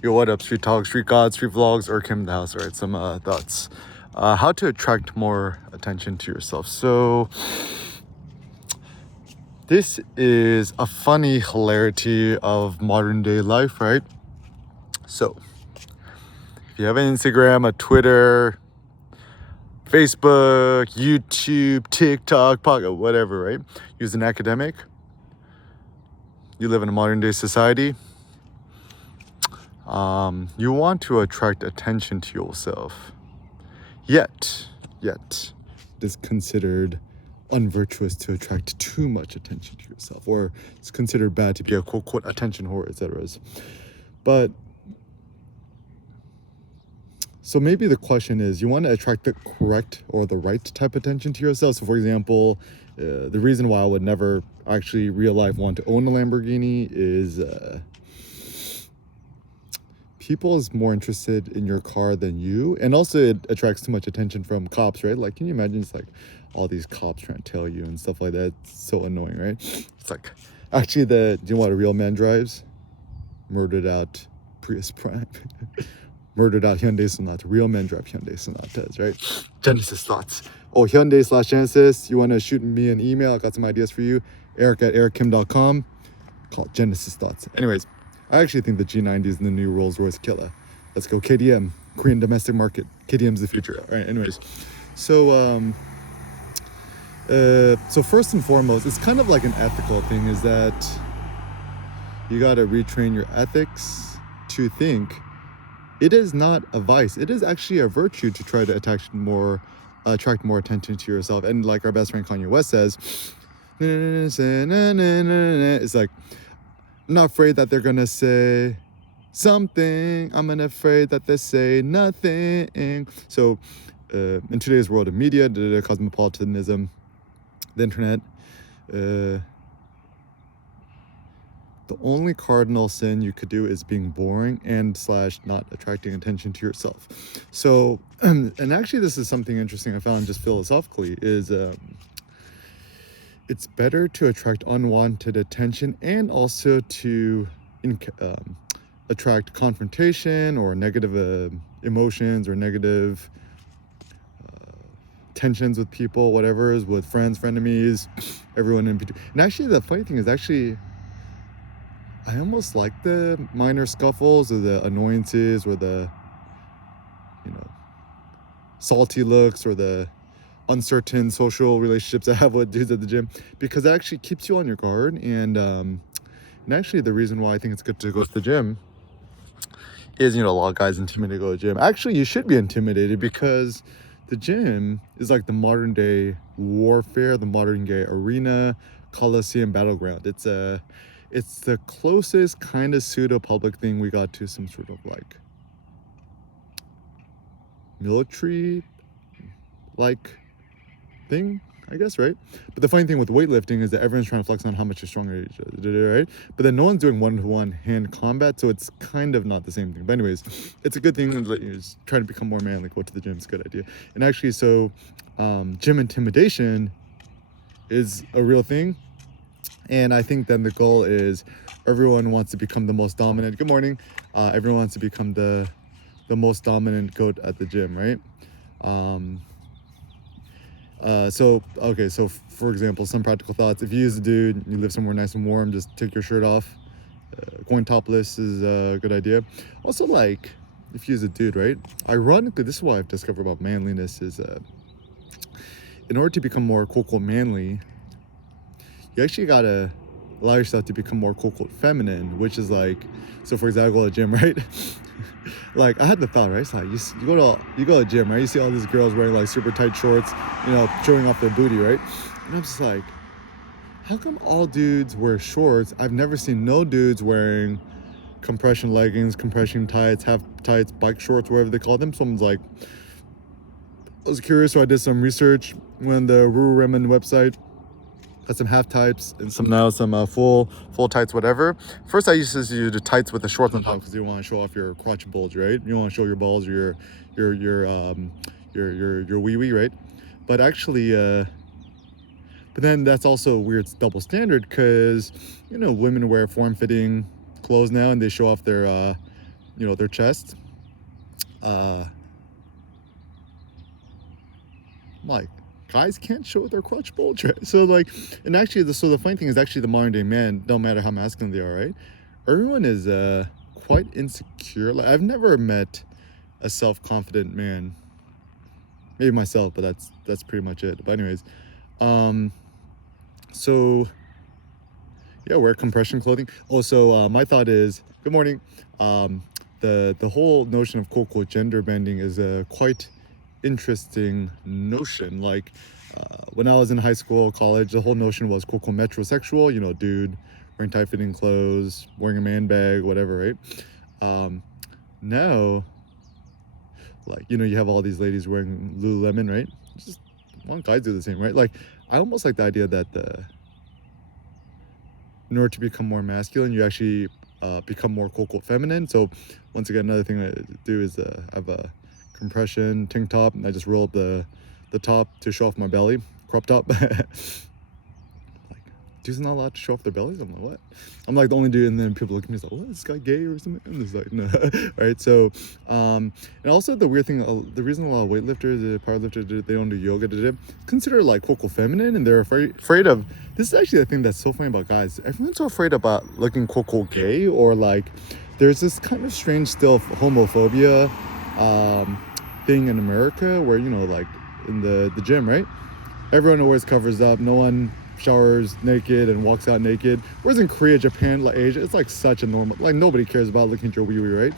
Yo, what up, street talk, street gods, street vlogs, or Kim in the house, right? Some thoughts. How to attract more attention to yourself. So, this is a funny hilarity of modern day life, right? So, if you have an Instagram, a Twitter, Facebook, YouTube, TikTok, Pocket, whatever, right? Use an academic. You live in a modern day society. You want to attract attention to yourself. Yet, it is considered unvirtuous to attract too much attention to yourself, or it's considered bad to be a quote attention whore, etc. But so maybe the question is, you want to attract the correct or the right type of attention to yourself. So, for example, the reason why I would never actually real life want to own a Lamborghini is people is more interested in your car than you, and also it attracts too much attention from cops, right? Like, can you imagine it's like all these cops trying to tail you and stuff like that? It's so annoying, right? It's like, actually, do you know what a real man drives? Murdered out Prius Prime. Murdered out Hyundai Sonata. Real men drive Hyundai Sonatas, right? Genesis thoughts. Oh, Hyundai/Genesis. You want to shoot me an email? I got some ideas for you. Eric@erickim.com. Called Genesis thoughts. Anyways, I actually think the G90 is the new Rolls Royce killer. Let's go KDM, Korean domestic market. KDM's the future. All right. Anyways, so so first and foremost, it's kind of like an ethical thing. Is that you got to retrain your ethics to think it is not a vice. It is actually a virtue to try to attract more attention to yourself. And like our best friend Kanye West says, it's like, I'm not afraid that they're gonna say something. I'm not afraid that they say nothing. So, in today's world of media, the cosmopolitanism, the internet, the only cardinal sin you could do is being boring and / not attracting attention to yourself. So, and actually, this is something interesting I found just philosophically is. It's better to attract unwanted attention and also to attract confrontation or negative emotions or negative tensions with people, whatever is with friends, frenemies, everyone in between. And actually, the funny thing is I almost like the minor scuffles or the annoyances or the, salty looks or the uncertain social relationships I have with dudes at the gym, because it actually keeps you on your guard. And actually, the reason why I think it's good to go to the gym is, a lot of guys intimidated to go to the gym. Actually, you should be intimidated because the gym is like the modern day warfare, the modern day arena, coliseum, battleground. It's the closest kind of pseudo public thing we got to some sort of like military like thing, I guess, right? But the funny thing with weightlifting is that everyone's trying to flex on how much you're stronger than each other, right? But then no one's doing one-to-one hand combat, so it's kind of not the same thing. But anyways, it's a good thing that you're just trying to become more manly. Go to the gym, it's a good idea. And actually, so gym intimidation is a real thing, and I think then the goal is everyone wants to become the most dominant. Good morning. Everyone wants to become the most dominant goat at the gym, right? So for example, some practical thoughts. If you use a dude, you live somewhere nice and warm, just take your shirt off. Going topless is a good idea. Also, like, if you use a dude, right? Ironically, this is what I've discovered about manliness is in order to become more quote manly, you actually gotta allow yourself to become more quote feminine, which is like, so for example, I go to the gym, right? Like, I had the thought, right? It's like you go to a gym, right? You see all these girls wearing like super tight shorts, showing off their booty, right? And I'm just like, how come all dudes wear shorts? I've never seen no dudes wearing compression leggings, compression tights, half tights, bike shorts, whatever they call them. Someone's like, I was curious, so I did some research when the Ruru Remen website. Got some half tights and some full tights, whatever. First, I used to do the tights with the shorts on top because you want to show off your crotch bulge, right? You want to show your balls or your wee wee, right? But actually, but then that's also a weird double standard because women wear form-fitting clothes now and they show off their their chest. Like, guys can't show their crotch bulge, right? So like, and actually, the funny thing is actually the modern day man, no matter how masculine they are, right? Everyone is quite insecure. Like, I've never met a self-confident man. Maybe myself, but that's pretty much it. But anyways, so yeah, wear compression clothing. Also, my thought is, good morning. The whole notion of quote unquote gender bending is a quite interesting notion. Like, when I was in high school, college, the whole notion was quote unquote metrosexual. Dude wearing tight-fitting clothes, wearing a man bag, whatever, right? Now, like, you have all these ladies wearing Lululemon, right? Just want guys do the same, right? Like, I almost like the idea that in order to become more masculine, you actually become more quote unquote feminine. So once again, another thing I do is I have a compression tank top, and I just roll up the top to show off my belly, crop top. Like, dudes not allowed to show off their bellies? I'm like, what? I'm like the only dude, and then people look at me and say, what, is this guy gay or something? And it's like, no. Right? So and also the weird thing, the reason a lot of weightlifters, powerlifters, they don't do yoga today, consider like quote unquote feminine, and they're afraid of, this is actually the thing that's so funny about guys. Everyone's so afraid about looking quote unquote gay, or like there's this kind of strange still homophobia thing in America where, like in the gym, right? Everyone always covers up. No one showers naked and walks out naked. Whereas in Korea, Japan, like Asia, it's like such a normal, like nobody cares about looking at your wee wee, right?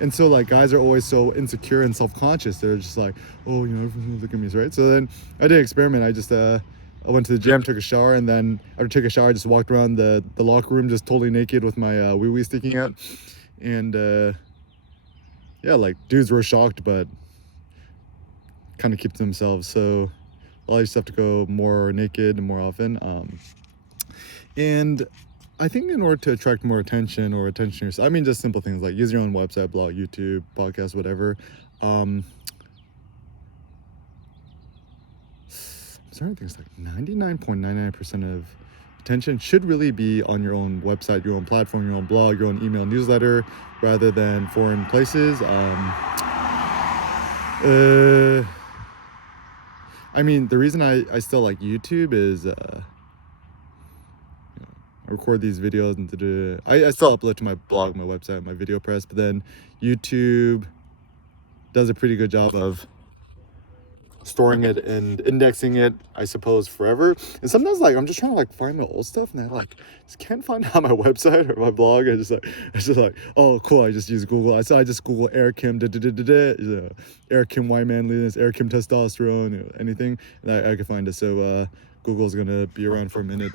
And so like guys are always so insecure and self-conscious. They're just like, oh, everyone look at me, right? So then I did an experiment. I just I went to the gym, took a shower, and then after taking a shower, I just walked around the locker room just totally naked with my wee wee sticking out. And yeah, like dudes were shocked, but kind of keep to themselves. So I just have to go more naked and more often. And I think in order to attract more attention or attention yourself, I mean, just simple things like use your own website, blog, YouTube, podcast, whatever. I'm starting to think it's like 99.99% of attention should really be on your own website, your own platform, your own blog, your own email newsletter, rather than foreign places. I mean, the reason I still like YouTube is I record these videos and I still upload to my blog, my website, my video press, but then YouTube does a pretty good job of storing it and indexing it, I suppose, forever. And sometimes like I'm just trying to like find the old stuff, and I like just can't find it on my website or my blog. It's just like, oh cool, I just use Google. I just Google Air Kim Air Kim white manliness, Air Kim testosterone, anything, and I can find it. So Google's gonna be around for a minute.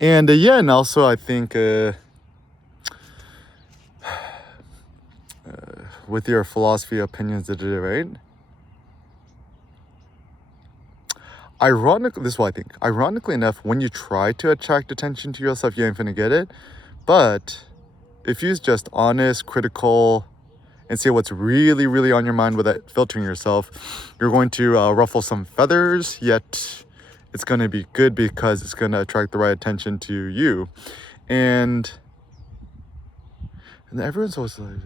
And yeah, and also I think with your philosophy opinions, right? Ironically, this is what I think. Ironically enough, when you try to attract attention to yourself, you ain't finna get it. But if you're just honest, critical, and say what's really, really on your mind without filtering yourself, you're going to ruffle some feathers, yet it's going to be good because it's going to attract the right attention to you. And everyone's always like,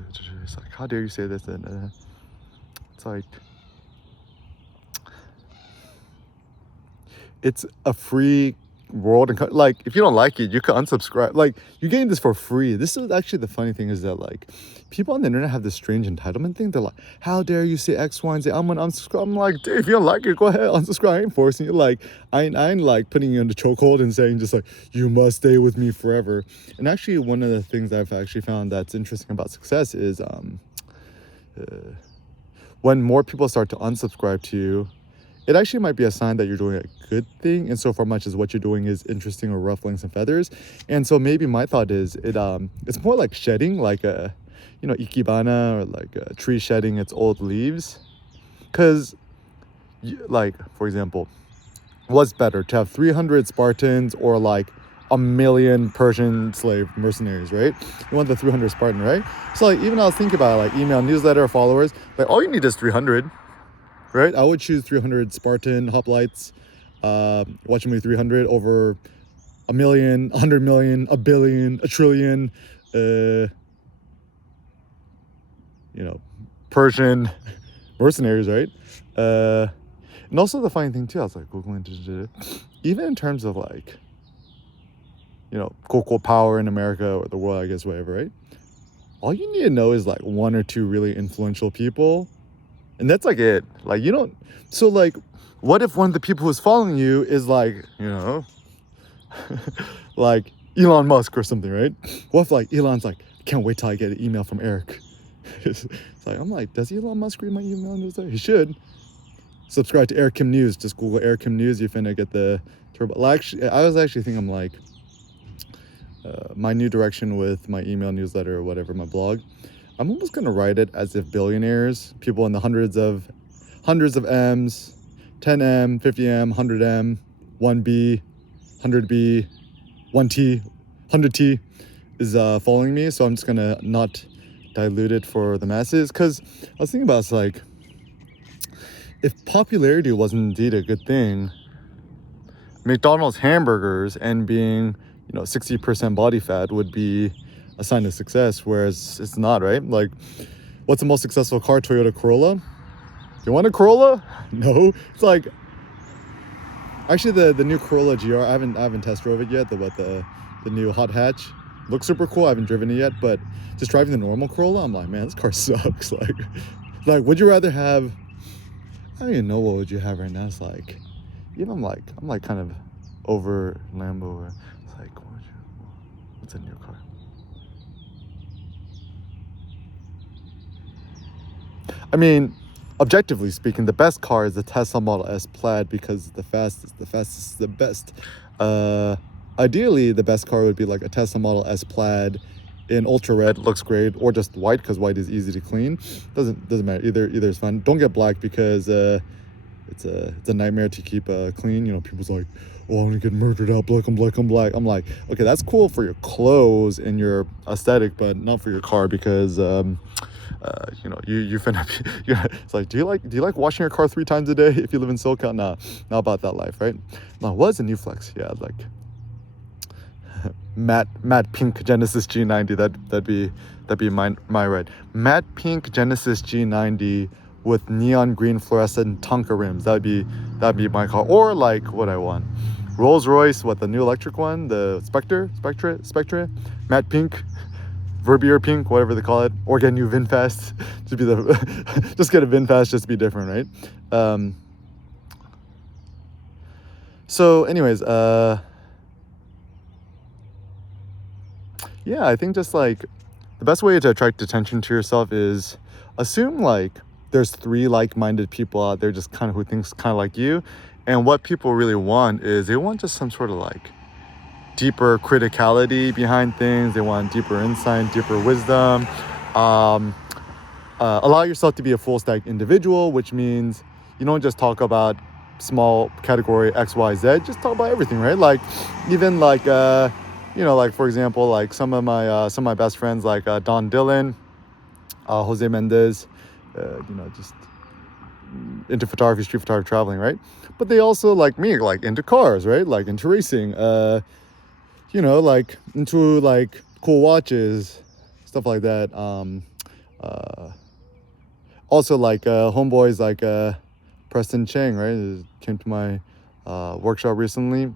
it's like, how dare you say this? And it's like, it's a free world, and like if you don't like it, you can unsubscribe. Like, you're getting this for free. This is actually the funny thing, is that like people on the internet have this strange entitlement thing. They're like, how dare you say X, Y, and Z? I'm gonna unsubscribe. I'm like, dude, if you don't like it, go ahead, unsubscribe. I ain't forcing you. Like, I ain't like putting you in the chokehold and saying just like you must stay with me forever. And actually, one of the things I've actually found that's interesting about success is when more people start to unsubscribe to you, it actually might be a sign that you're doing a good thing, in so far much as what you're doing is interesting or ruffling some feathers. And so maybe my thought is it's more like shedding, like a ikebana, or like a tree shedding its old leaves. Because like, for example, what's better, to have 300 Spartans or like a million Persian slave mercenaries, right? You want the 300 Spartan, right? So like, even I was thinking about like email newsletter followers, like all you need is 300. Right, I would choose 300 Spartan hoplites, watching me 300 over a million, 100 million, a billion, a trillion, Persian mercenaries, right? And also the funny thing too, I was like Googling, even in terms of like, cool power in America or the world, I guess, whatever, right? All you need to know is like one or two really influential people, and that's like it. Like you don't. So like, what if one of the people who's following you is like, like Elon Musk or something, right? What if like Elon's like, can't wait till I get an email from Eric. It's like, I'm like, does Elon Musk read my email newsletter? He should. Subscribe to Eric Kim News. Just Google Eric Kim News. You finna get the turbo. Well, actually, I was actually thinking, I'm like, my new direction with my email newsletter or whatever, my blog. I'm almost gonna write it as if billionaires, people in the hundreds of M's, 10M, 50M, 100M, 1B, 100B, 1T, 100T is following me. So I'm just gonna not dilute it for the masses. Cause I was thinking about, it's like, if popularity wasn't indeed a good thing, McDonald's hamburgers and being 60% body fat would be a sign of success, whereas it's not, right? Like, what's the most successful car? Toyota Corolla. You want a Corolla? No. It's like, actually the new Corolla GR, I haven't test drove it yet. The new hot hatch looks super cool. I haven't driven it yet, but just driving the normal Corolla, I'm like, man, this car sucks. Like would you rather have, I don't even know, what would you have right now? It's like, I'm like kind of over Lambo. It's like, what's a new car? I mean, objectively speaking, the best car is the Tesla Model S Plaid because the fastest is the best. Ideally, the best car would be like a Tesla Model S Plaid in ultra red, looks great, or just white because white is easy to clean. Doesn't matter. Either is fine. Don't get black because it's a nightmare to keep clean. People's like, oh, I'm gonna get murdered out, black. I'm like, okay, that's cool for your clothes and your aesthetic, but not for your car because you finna be, it's like, do you like washing your car 3 times a day if you live in SoCal? Nah, not about that life, right? Now, what's a new flex? Yeah, like matte pink Genesis G90. That'd be my ride. Matte pink Genesis G90 with neon green fluorescent Tonka rims. That'd be my car. Or like what I want, Rolls Royce, the new electric one, the Spectra, matte pink, Verbier pink, whatever they call it, or get a new VinFast. Just get a VinFast, just to be different, right? So, anyways, yeah, I think just like the best way to attract attention to yourself is assume like there's 3 like-minded people out there, just kind of who thinks kind of like you, and what people really want is they want just some sort of like deeper criticality behind things. They want deeper insight, deeper wisdom. Allow yourself to be a full stack individual, which means you don't just talk about small category X, Y, Z. Just talk about everything, right? Like even like like for example, like some of my best friends, like Don Dillon, Jose Mendez, just into photography, street photography, traveling, right? But they also, like me, like into cars, right? Like into racing, like into like cool watches, stuff like that. Also like homeboys like Preston Chang, right? He came to my workshop recently.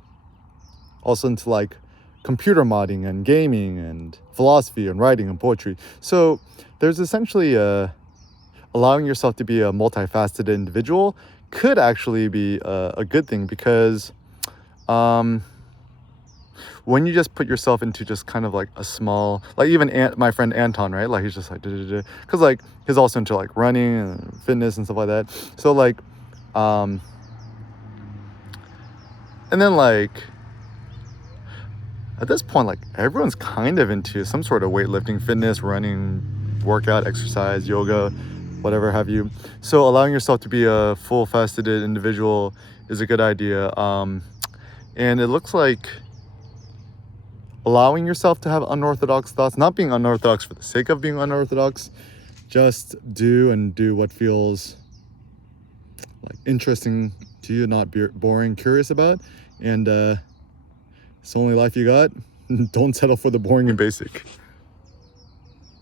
Also into like computer modding and gaming and philosophy and writing and poetry. So there's essentially allowing yourself to be a multifaceted individual could actually be a good thing, because when you just put yourself into just kind of like a small, like even my friend Anton, right? Like he's just like, because like he's also into like running and fitness and stuff like that. So like, and then like, at this point, like everyone's kind of into some sort of weightlifting, fitness, running, workout, exercise, yoga, whatever have you. So allowing yourself to be a full faceted individual is a good idea. And it looks like allowing yourself to have unorthodox thoughts, not being unorthodox for the sake of being unorthodox, just do what feels like interesting to you, not boring, curious about. And it's the only life you got. Don't settle for the boring and basic.